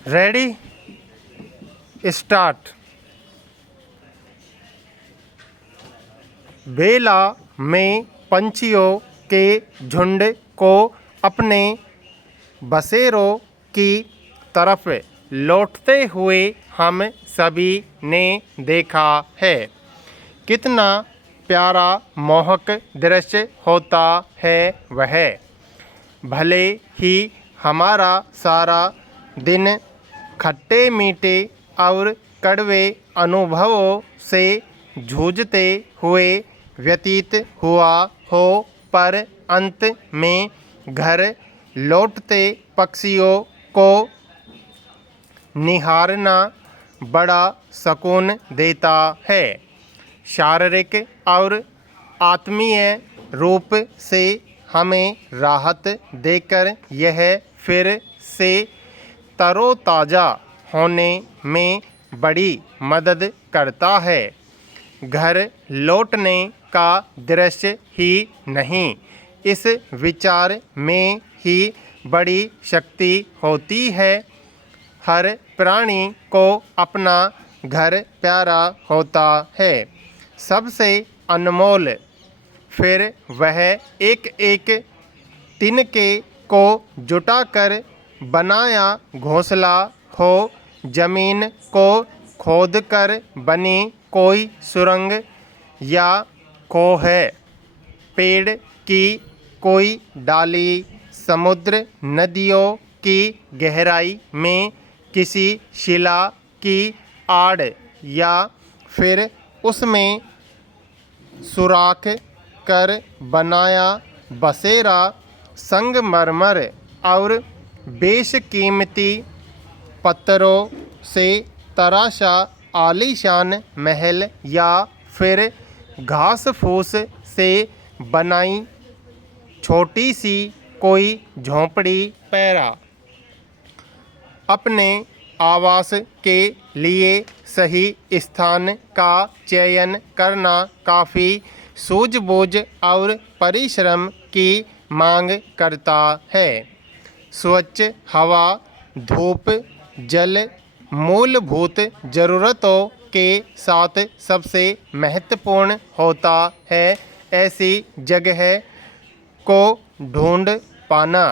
Ready start. बेला में पंछियों के झुंड को अपने बसेरों की तरफ लौटते हुए हम सभी ने देखा है। कितना प्यारा मोहक दृश्य होता है वह। भले ही हमारा सारा दिन खट्टे मीठे और कड़वे अनुभवों से जूझते हुए व्यतीत हुआ हो, पर अंत में घर लौटते पक्षियों को निहारना बड़ा सुकून देता है। शारीरिक और आत्मीय रूप से हमें राहत देकर यह फिर से तरोताज़ा होने में बड़ी मदद करता है। घर लौटने का दृश्य ही नहीं, इस विचार में ही बड़ी शक्ति होती है। हर प्राणी को अपना घर प्यारा होता है, सबसे अनमोल। फिर वह एक एक तिनके को जुटाकर बनाया घोंसला हो, जमीन को खोदकर बनी कोई सुरंग या खोह, पेड़ की कोई डाली, समुद्र नदियों की गहराई में किसी शिला की आड़, या फिर उसमें सुराख कर बनाया बसेरा, संगमरमर और बेशकीमती पत्थरों से तराशा आलीशान महल, या फिर घास फूस से बनाई छोटी सी कोई झोंपड़ी पैरा। अपने आवास के लिए सही स्थान का चयन करना काफ़ी सूझबूझ और परिश्रम की मांग करता है। स्वच्छ हवा, धूप, जल मूलभूत ज़रूरतों के साथ सबसे महत्वपूर्ण होता है। ऐसी जगह को ढूंढ पाना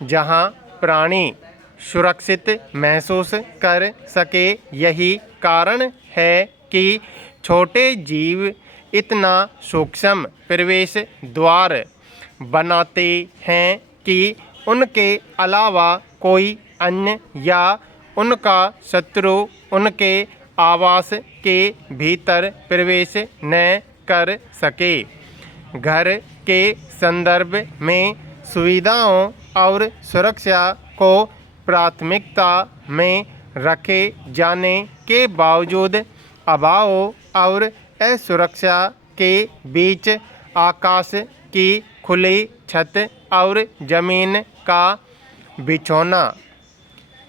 जहां प्राणी सुरक्षित महसूस कर सके। यही कारण है कि छोटे जीव इतना सूक्ष्म प्रवेश द्वार बनाते हैं कि उनके अलावा कोई अन्य या उनका शत्रु उनके आवास के भीतर प्रवेश न कर सके। घर के संदर्भ में सुविधाओं और सुरक्षा को प्राथमिकता में रखे जाने के बावजूद अभाव और असुरक्षा के बीच आकाश की खुली छत और ज़मीन का बिछौना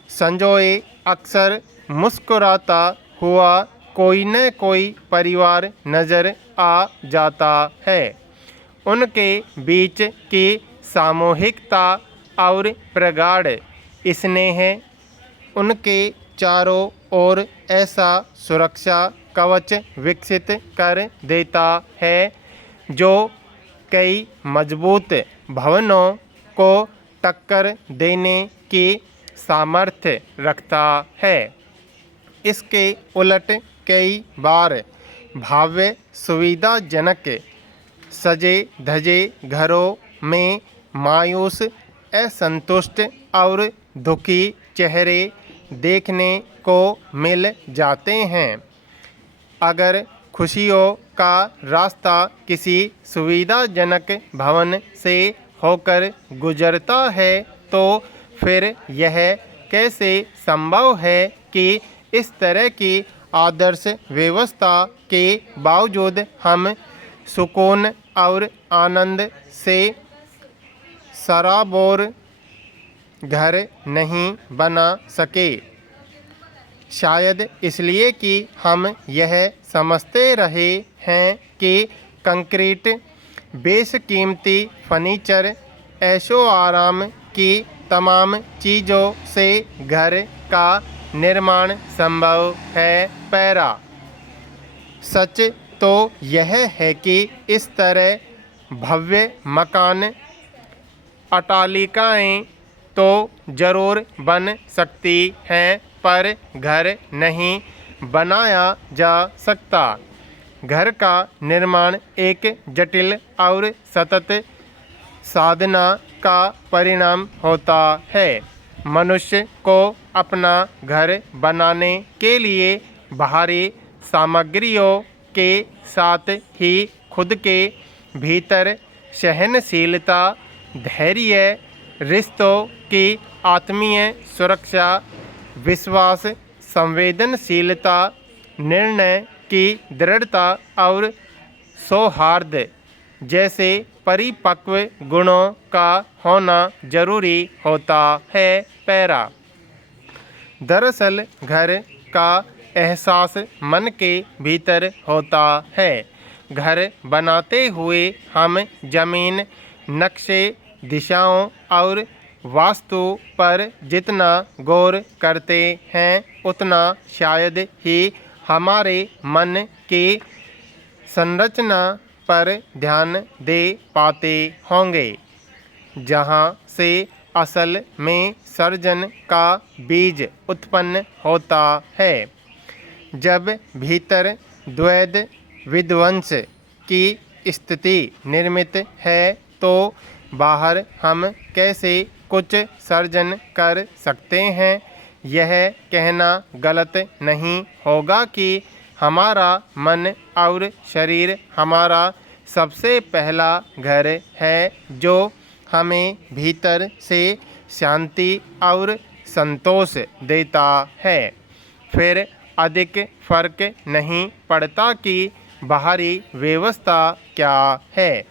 संजोए अक्सर मुस्कुराता हुआ कोई न कोई परिवार नज़र आ जाता है। उनके बीच की सामूहिकता और प्रगाढ़ स्नेह उनके चारों ओर ऐसा सुरक्षा कवच विकसित कर देता है जो कई मजबूत भवनों को टक्कर देने की सामर्थ्य रखता है। इसके उलट कई बार भव्य सुविधाजनक सजे धजे घरों में मायूस, असंतुष्ट और दुखी चेहरे देखने को मिल जाते हैं। अगर खुशियों का रास्ता किसी सुविधाजनक भवन से होकर गुजरता है, तो फिर यह कैसे संभव है कि इस तरह की आदर्श व्यवस्था के बावजूद हम सुकून और आनंद से सराबोर घर नहीं बना सके? शायद इसलिए कि हम यह समझते रहे हैं कि कंक्रीट, बेशकीमती फर्नीचर, ऐशो आराम की तमाम चीज़ों से घर का निर्माण संभव है। पैरा। सच तो यह है कि इस तरह भव्य मकान, अट्टालिकाएं तो जरूर बन सकती हैं, पर घर नहीं बनाया जा सकता। घर का निर्माण एक जटिल और सतत साधना का परिणाम होता है। मनुष्य को अपना घर बनाने के लिए बाहरी सामग्रियों के साथ ही खुद के भीतर सहनशीलता, धैर्य, रिश्तों की आत्मीय सुरक्षा, विश्वास, संवेदनशीलता, निर्णय की दृढ़ता और सौहार्द जैसे परिपक्व गुणों का होना जरूरी होता है। पैरा। दरअसल घर का एहसास मन के भीतर होता है। घर बनाते हुए हम जमीन, नक्शे, दिशाओं और वास्तु पर जितना गौर करते हैं, उतना शायद ही हमारे मन की संरचना पर ध्यान दे पाते होंगे, जहाँ से असल में सर्जन का बीज उत्पन्न होता है। जब भीतर द्वैध विध्वंस की स्थिति निर्मित है, तो बाहर हम कैसे कुछ सर्जन कर सकते हैं? यह कहना गलत नहीं होगा कि हमारा मन और शरीर हमारा सबसे पहला घर है, जो हमें भीतर से शांति और संतोष देता है। फिर अधिक फर्क नहीं पड़ता कि बाहरी व्यवस्था क्या है।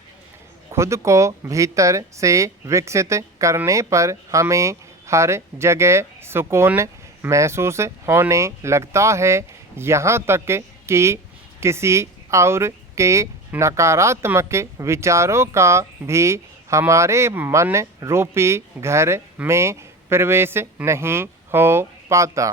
खुद को भीतर से विकसित करने पर हमें हर जगह सुकून महसूस होने लगता है, यहाँ तक कि किसी और के नकारात्मक विचारों का भी हमारे मन रूपी घर में प्रवेश नहीं हो पाता।